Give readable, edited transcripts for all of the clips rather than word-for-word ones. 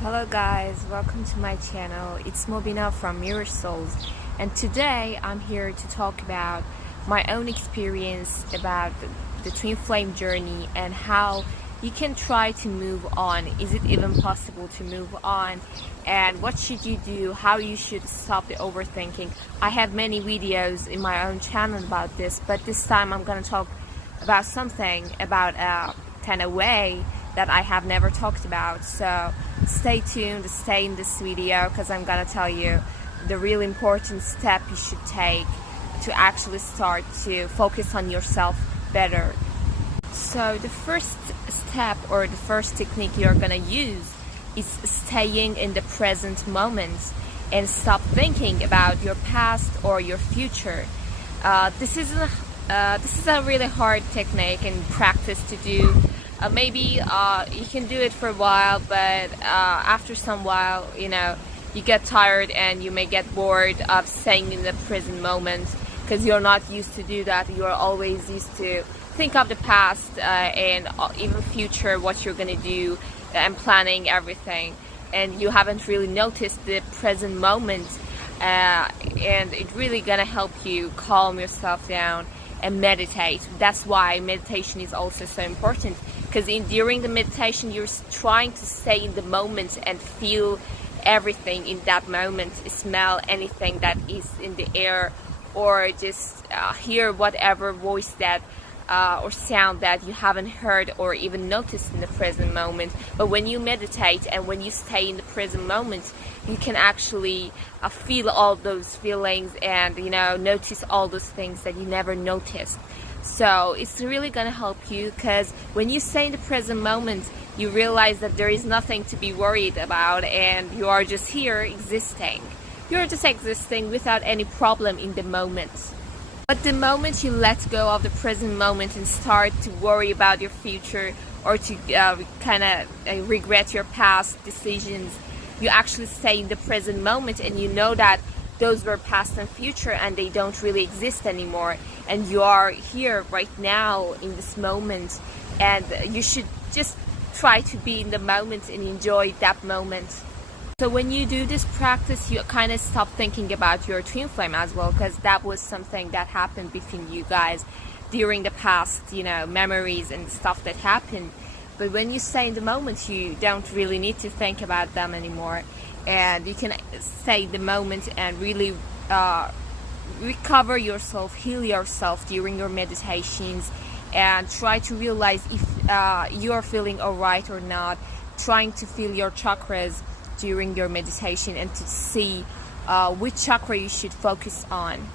Hello guys, welcome to my channel. It's Mobina from Mirror Souls, and today I'm here to talk about my own experience about the twin flame journey and how you can try to move on. Is it even possible to move on? And what should you do? How you should stop the overthinking? I have many videos in my own channel about this, but this time I'm going to talk about something about a kind of way that I have never talked about. So stay tuned, stay in this video, because I'm gonna tell you the really important step you should take to actually start to focus on yourself better. So the first step or the first technique you're gonna use is staying in the present moment and stop thinking about your past or your future. This is a really hard technique and practice to do. Maybe you can do it for a while, but after some while, you get tired and you may get bored of staying in the present moment because you're not used to do that. You're always used to think of the past and even future, what you're gonna do and planning everything, and you haven't really noticed the present moment, and it's really gonna help you calm yourself down and meditate. That's why meditation is also so important, because during the meditation you're trying to stay in the moment and feel everything in that moment, smell anything that is in the air, or just hear whatever voice that or sound that you haven't heard or even noticed in the present moment. But when you meditate and when you stay in the present moment, you can actually feel all those feelings and notice all those things that you never noticed. So it's really gonna help you, because when you stay in the present moment, you realize that there is nothing to be worried about and you are just here existing. You're just existing without any problem in the moment. But the moment you let go of the present moment and start to worry about your future, or to kind of regret your past decisions, you actually stay in the present moment and you know that those were past and future and they don't really exist anymore, and you are here right now in this moment, and you should just try to be in the moment and enjoy that moment. So when you do this practice, you kind of stop thinking about your twin flame as well, because that was something that happened between you guys during the past, memories and stuff that happened. But when you stay in the moment, you don't really need to think about them anymore, and you can stay in the moment and really recover yourself, heal yourself during your meditations, and try to realize if you're feeling alright or not, trying to feel your chakras during your meditation and to see which chakra you should focus on.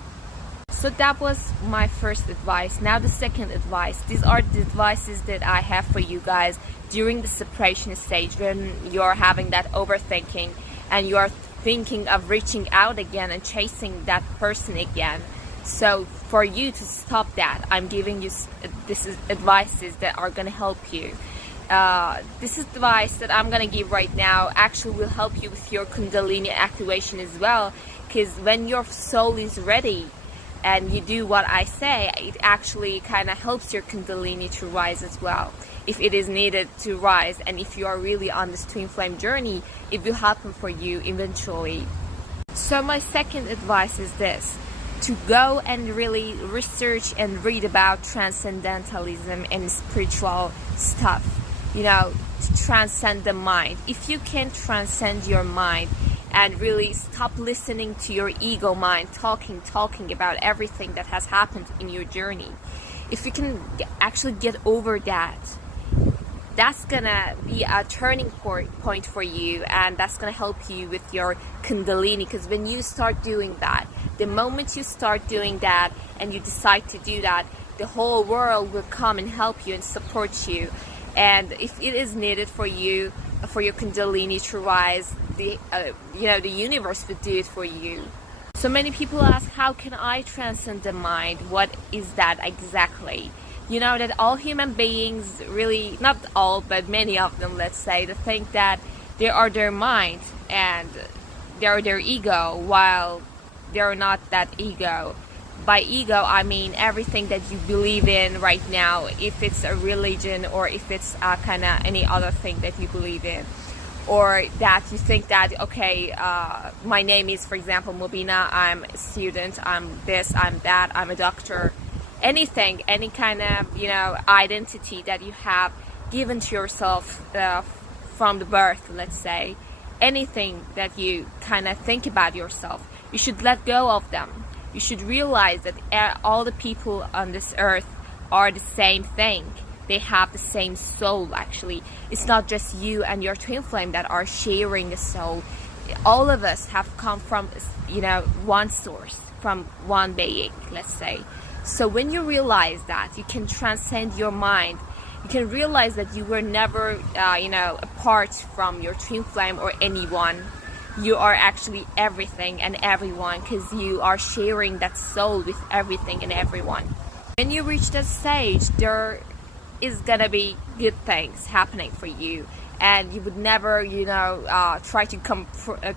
So that was my first advice. Now the second advice. These are the advices that I have for you guys during the separation stage, when you're having that overthinking and you're thinking of reaching out again and chasing that person again. So for you to stop that, I'm giving you this advices that are going to help you. This advice that I'm gonna give right now actually will help you with your Kundalini activation as well, because when your soul is ready and you do what I say, it actually kind of helps your Kundalini to rise as well, if it is needed to rise. And if you are really on this twin flame journey, it will happen for you eventually. So my second advice is this: to go and really research and read about transcendentalism and spiritual stuff. To transcend the mind. If you can transcend your mind and really stop listening to your ego mind talking about everything that has happened in your journey, if you can actually get over that, that's gonna be a turning point for you, and that's gonna help you with your Kundalini. Because when you start doing that, the moment you start doing that and you decide to do that, the whole world will come and help you and support you. And if it is needed for you, for your Kundalini to rise, the universe will do it for you. So many people ask, how can I transcend the mind? What is that exactly? That all human beings, really, not all, but many of them, let's say, they think that they are their mind and they are their ego, while they are not that ego. By ego, I mean everything that you believe in right now, if it's a religion or if it's kind of any other thing that you believe in, or that you think that, okay, my name is, for example, Mubina, I'm a student, I'm this, I'm that, I'm a doctor, anything, any kind of, identity that you have given to yourself from the birth, let's say, anything that you kind of think about yourself, you should let go of them. You should realize that all the people on this earth are the same thing. They have the same soul, actually. It's not just you and your twin flame that are sharing the soul. All of us have come from, one source, from one being, let's say. So when you realize that, you can transcend your mind. You can realize that you were never, apart from your twin flame or anyone. You are actually everything and everyone, because you are sharing that soul with everything and everyone. When you reach that stage, there is gonna be good things happening for you, and you would never try to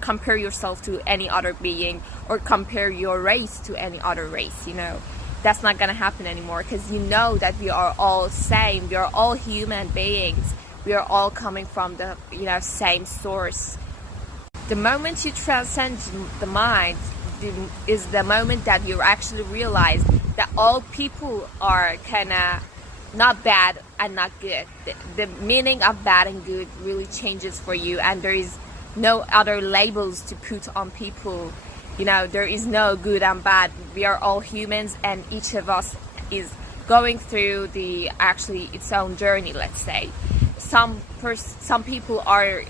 compare yourself to any other being, or compare your race to any other race. That's not gonna happen anymore, because you know that we are all same. We are all human beings. We are all coming from the same source. The moment you transcend the mind is the moment that you actually realize that all people are kind of not bad and not good. The meaning of bad and good really changes for you, and there is no other labels to put on people. There is no good and bad. We are all humans, and each of us is going through its own journey, let's say. Some people are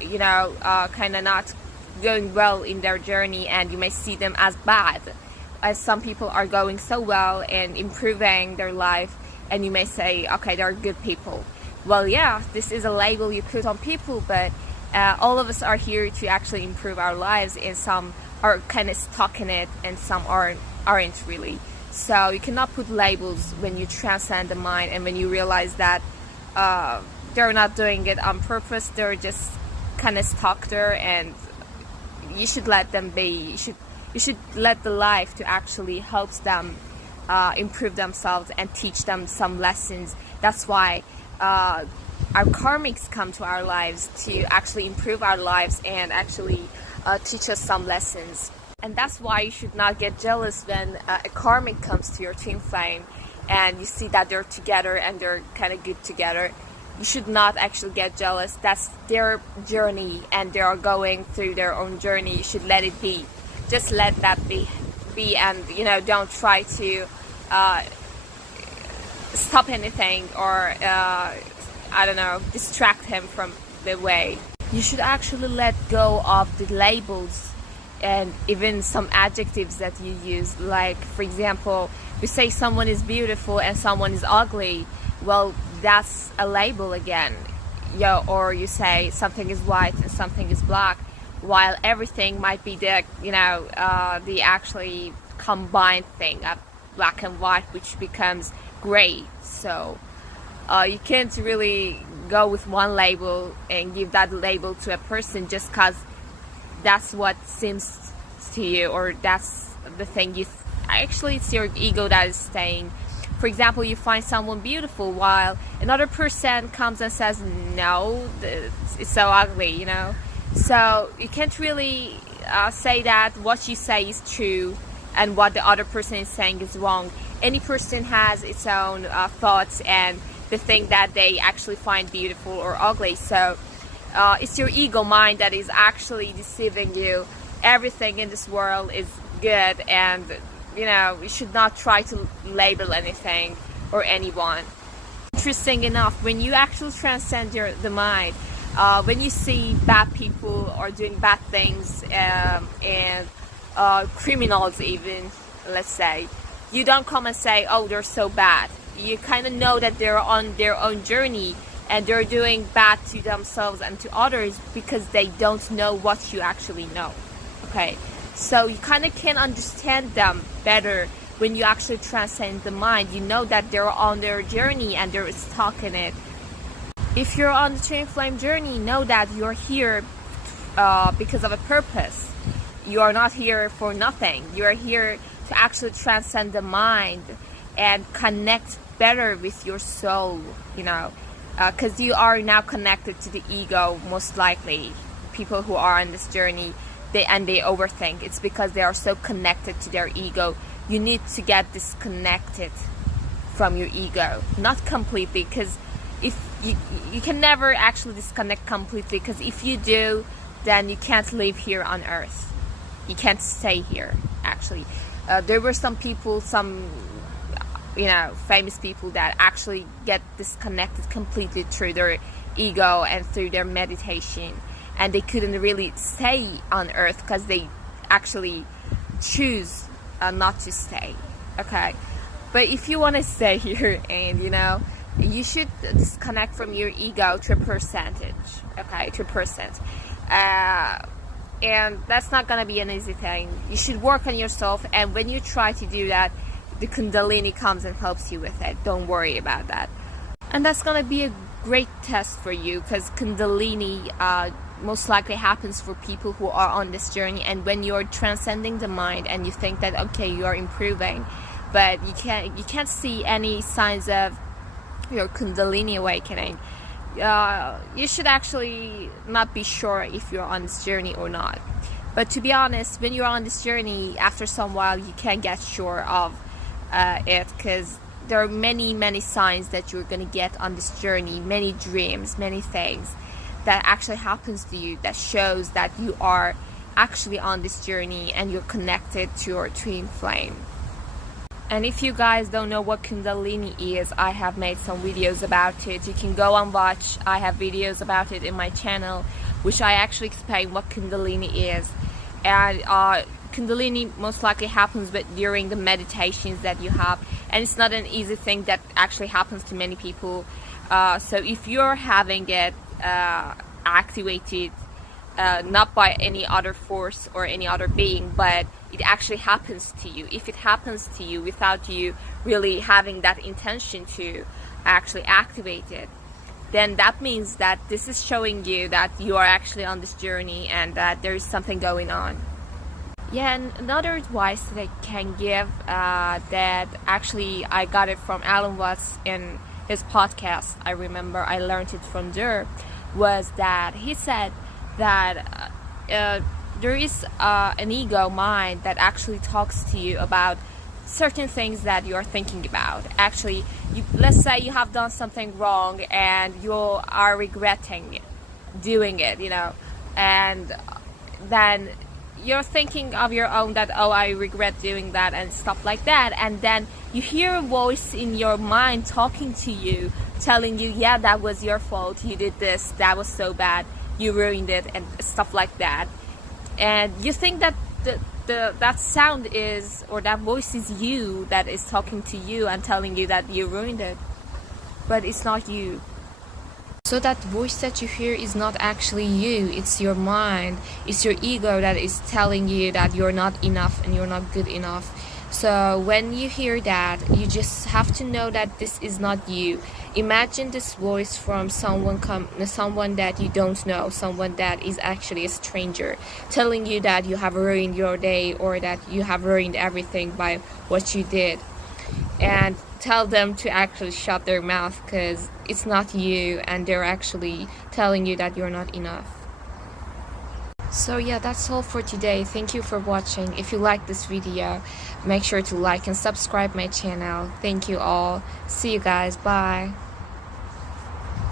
kind of not going well in their journey, and you may see them as bad, as some people are going so well and improving their life, and you may say, okay, they're good people. Well, yeah, this is a label you put on people, but all of us are here to actually improve our lives, and some are kind of stuck in it, and some aren't really. So you cannot put labels when you transcend the mind, and when you realize that they're not doing it on purpose, they're just kind of stuck there, and you should let them be. You should let the life to actually help them improve themselves and teach them some lessons. That's why our karmics come to our lives, to actually improve our lives and actually teach us some lessons. And that's why you should not get jealous when a karmic comes to your twin flame and you see that they're together and they're kind of good together. You should not actually get jealous. That's their journey, and they are going through their own journey. You should let it be. Just let that be, and don't try to stop anything, or distract him from the way. You should actually let go of the labels and even some adjectives that you use. Like, for example, we say someone is beautiful and someone is ugly. Well, that's a label again. Or you say something is white and something is black, while everything might be the actually combined thing of black and white, which becomes gray. So you can't really go with one label and give that label to a person just because that's what seems to you, or that's the thing you actually it's your ego that is saying. For example, you find someone beautiful while another person comes and says, no, it's so ugly, So you can't really say that what you say is true and what the other person is saying is wrong. Any person has its own thoughts and the thing that they actually find beautiful or ugly. So it's your ego mind that is actually deceiving you. Everything in this world is good, and you should not try to label anything or anyone. Interesting enough, when you actually transcend the mind, when you see bad people or doing bad things, and criminals even, let's say, you don't come and say, oh, they're so bad. You kind of know that they're on their own journey and they're doing bad to themselves and to others because they don't know what you actually know. Okay, so you kind of can understand them better when you actually transcend the mind. You know that they're on their journey and they're stuck in it. If you're on the twin flame journey, know that you're here because of a purpose. You are not here for nothing. You are here to actually transcend the mind and connect better with your soul, because you are now connected to the ego, most likely. people who are on this journey, they overthink. It's because they are so connected to their ego. You need to get disconnected from your ego, not completely, because if you can never actually disconnect completely, because if you do, then you can't live here on earth. You can't stay here. Actually, there were some people, famous people that actually get disconnected completely through their ego and through their meditation, and they couldn't really stay on earth because they actually choose not to stay. Okay, but if you want to stay here, and you should disconnect from your ego to a percentage. Okay, to a percent. And that's not gonna be an easy thing. You should work on yourself, and when you try to do that, the Kundalini comes and helps you with it. Don't worry about that. And that's gonna be a great test for you, because Kundalini most likely happens for people who are on this journey, and when you're transcending the mind and you think that okay, you are improving, but you can't see any signs of your Kundalini awakening, you should actually not be sure if you're on this journey or not. But to be honest, when you're on this journey, after some while you can get sure of it, because there are many signs that you're going to get on this journey, many dreams, many things that actually happens to you that shows that you are actually on this journey and you're connected to your twin flame. And if you guys don't know what Kundalini is, I have made some videos about it. You can go and watch. I have videos about it in my channel, which I actually explain what Kundalini is. And Kundalini most likely happens but during the meditations that you have, and it's not an easy thing that actually happens to many people. So if you're having it activated, not by any other force or any other being, but it actually happens to you. If it happens to you without you really having that intention to actually activate it, then that means that this is showing you that you are actually on this journey and that there is something going on. Yeah, and another advice that I can give, that actually I got it from Alan Watts in his podcast. I remember I learned it from there, was that he said that there is an ego mind that actually talks to you about certain things that you are thinking about. Actually, let's say you have done something wrong and you are regretting doing it, and then you're thinking of your own that, oh, I regret doing that and stuff like that, and then you hear a voice in your mind talking to you, telling you, yeah, that was your fault, you did this, that was so bad, you ruined it, and stuff like that. And you think that that sound is, or that voice is you, that is talking to you and telling you that you ruined it, but it's not you. So that voice that you hear is not actually you, it's your mind, it's your ego that is telling you that you're not enough and you're not good enough. So when you hear that, you just have to know that this is not you. Imagine this voice from someone that you don't know, someone that is actually a stranger, telling you that you have ruined your day or that you have ruined everything by what you did. And tell them to actually shut their mouth, because it's not you and they're actually telling you that you're not enough. So yeah, that's all for today. Thank you for watching. If you like this video, make sure to like and subscribe my channel. Thank you all. See you guys. Bye.